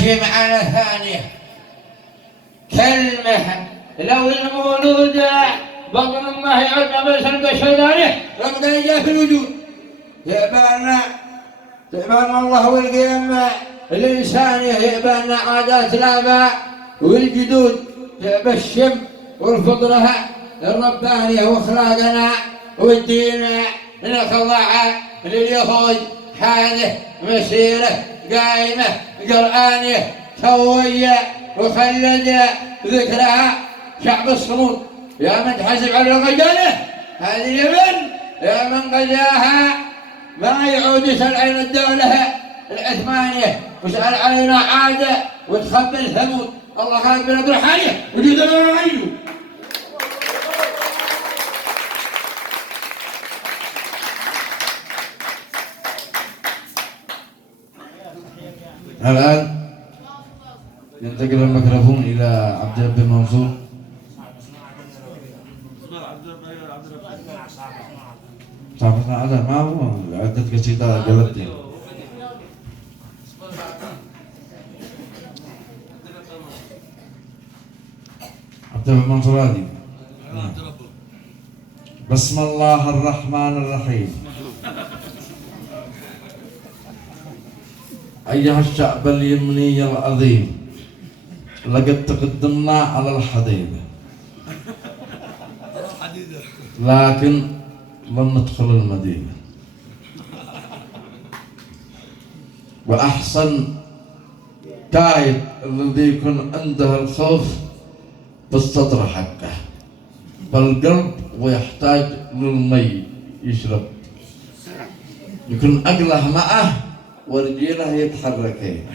ماشي معنا ثانية كلمة لو المولود بطن أمه يعد بس الشيطانية رمضان جاء في الوجود يأبانا الله والقيامة الإنسان يأبانا عادات الآباء والجدود يأبى الشم والفضلة الربانية وأخلاقنا والدين نخضع لليهود هذه مسيرة قائمة قرآنية سوية وخلد ذكرها شعب الصمود يا من تحسب على الغجالة هذه اليمن يا من قجاها ما يعود يسأل عين الدولة العثمانية وسأل علينا عادة وتخبل ثمود الله قال بنا برحانية وجود لنا عينه. الآن ينتقل الميكروفون إلى عبد الرب منصور. صاحبنا هذا ما هو عدة قصيدة قلبتين. عبد الرب منصور هذه. بسم الله الرحمن الرحيم. أيها الشعب اليمني العظيم، لقد تقدمنا على الحديدة لكن لم ندخل المدينة، وأحسن قائد الذي يكون عنده الخوف بالصدر حقه بالقلب ويحتاج للمي يشرب، يكون أقله معه ورجيله يتحركين.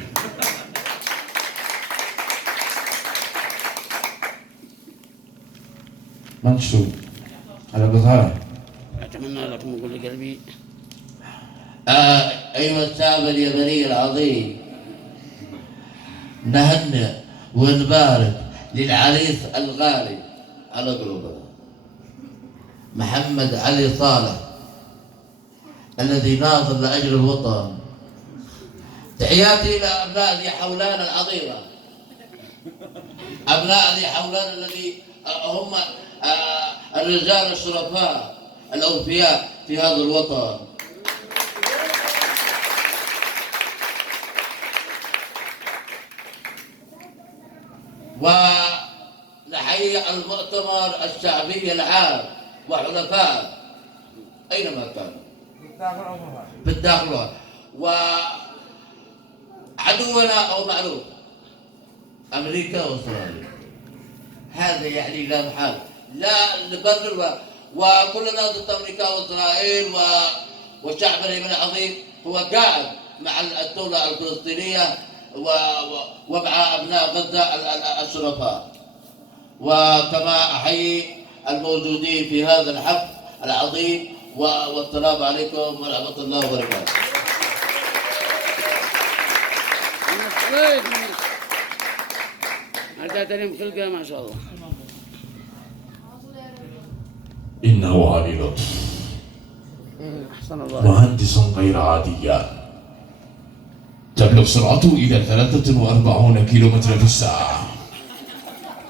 منشور على بطارة. أتمنى لكم كل قلبي. أيها الشعب اليمني العظيم، نهنئ ونبارك للعريس الغالي على قلوبنا محمد علي صالح الذي ناضل لأجل الوطن. تحياتي إلى أبناء ذي حولان العظيمة، أبناء ذي حولان الذي هم الرجال الشرفاء الأوفياء في هذا الوطن. ونحيي المؤتمر الشعبي العام وحلفاء أينما كانوا بالداخل، وعدونا أو معروف أمريكا وإسرائيل، هذا يعني لا محال لا نبرر، وكلنا ضد أمريكا وإسرائيل والشعب اليمني العظيم هو قاعد مع الدولة الفلسطينية ومع أبناء غزة الشرفاء. وكما أحيي الموجودين في هذا الحفل العظيم، والسلام عليكم ورحمة الله وبركاته. خلقة ما شاء الله. إنه علي لطف مهندس غير عادي، تبلغ سرعته إلى 43 كيلومتر في الساعة.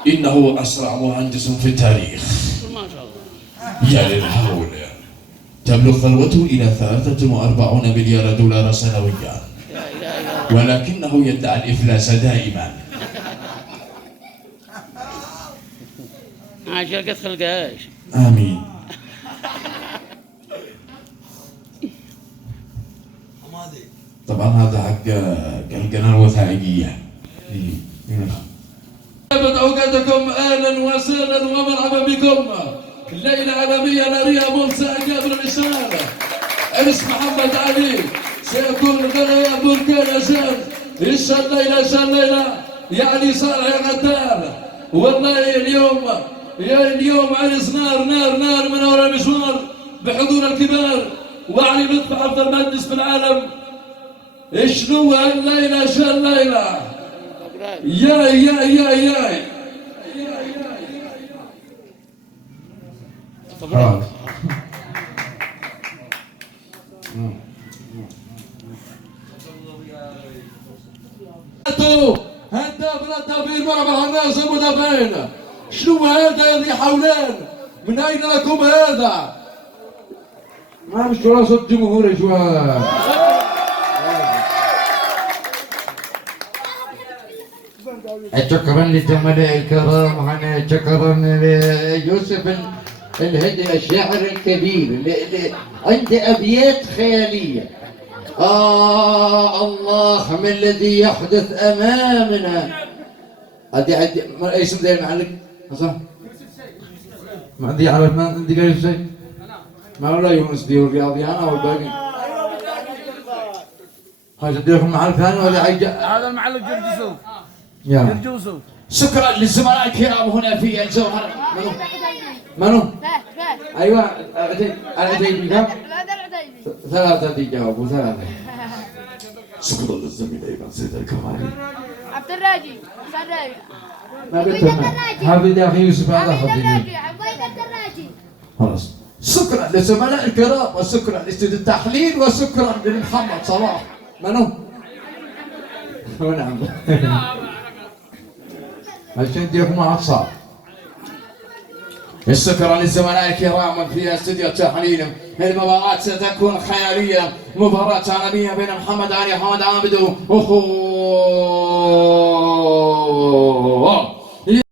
إنه أسرع مهندس في التاريخ. ما شاء الله. يا للهول، تبلغ ثروته إلى 43 مليار دولار سنويا، ولكنه يدعي الإفلاس دائما. عاجل قد خلقهاش. آمين. طبعا هذا حق القناة الوثائقية. أوقاتكم أهلا وسهلا ومرحبا بكم. الليلة عالمية نارية ممساة قبل الإشارة. عرس محمد علي سيكون غنايا بركان أساس. إيش الليلة يعني صالح يا غدار. والله اليوم عرس نار من وراء المشوار بحضور الكبار وعلي لطف أفضل مهندس في العالم. شنو الليلة يا يوسف هداف الهدافين مرمى الناس المدافعين. شنو هذا يا ذي حولان؟ من اين لكم هذا؟ ما مش راسه الجمهور يا شباب. شكرا لزملائي الكرام، أنا شكرا ليوسف الهدي الشاعر الكبير عنده أبيات خيالية. الله ما الذي يحدث أمامنا. أدي ما اسم ذا المعلم؟ صح؟ ما عندي عرف، ما عندي قال شيء. ما ولا يونس دي الرياضي أنا والباقي. هاي تديكم مع الثاني ولا عيد؟ هذا المعلق جرجسوف. يا جرجسوف. شكرا للزملاء الكرام هنا في الجوهر. منو؟ ايوه العتيبي كم؟ 3 يجاوبوا 3. شكرا للزميلين سيد الكمالي. عبد الراجي سراجي ما قلت حافظ يا اخي يوسف هذا خطيب. عبيد الراجي. خلاص. شكرا للزملاء الكرام وشكرا لاستوديو التحليل وشكرا لمحمد صلاح. منو؟ نعم. عشان تجيكم مع صار. شكرا للزملاء الكرام في استوديو التحليل. المباراة ستكون خيالية، مباراة عالمية بين محمد علي وحمد عابد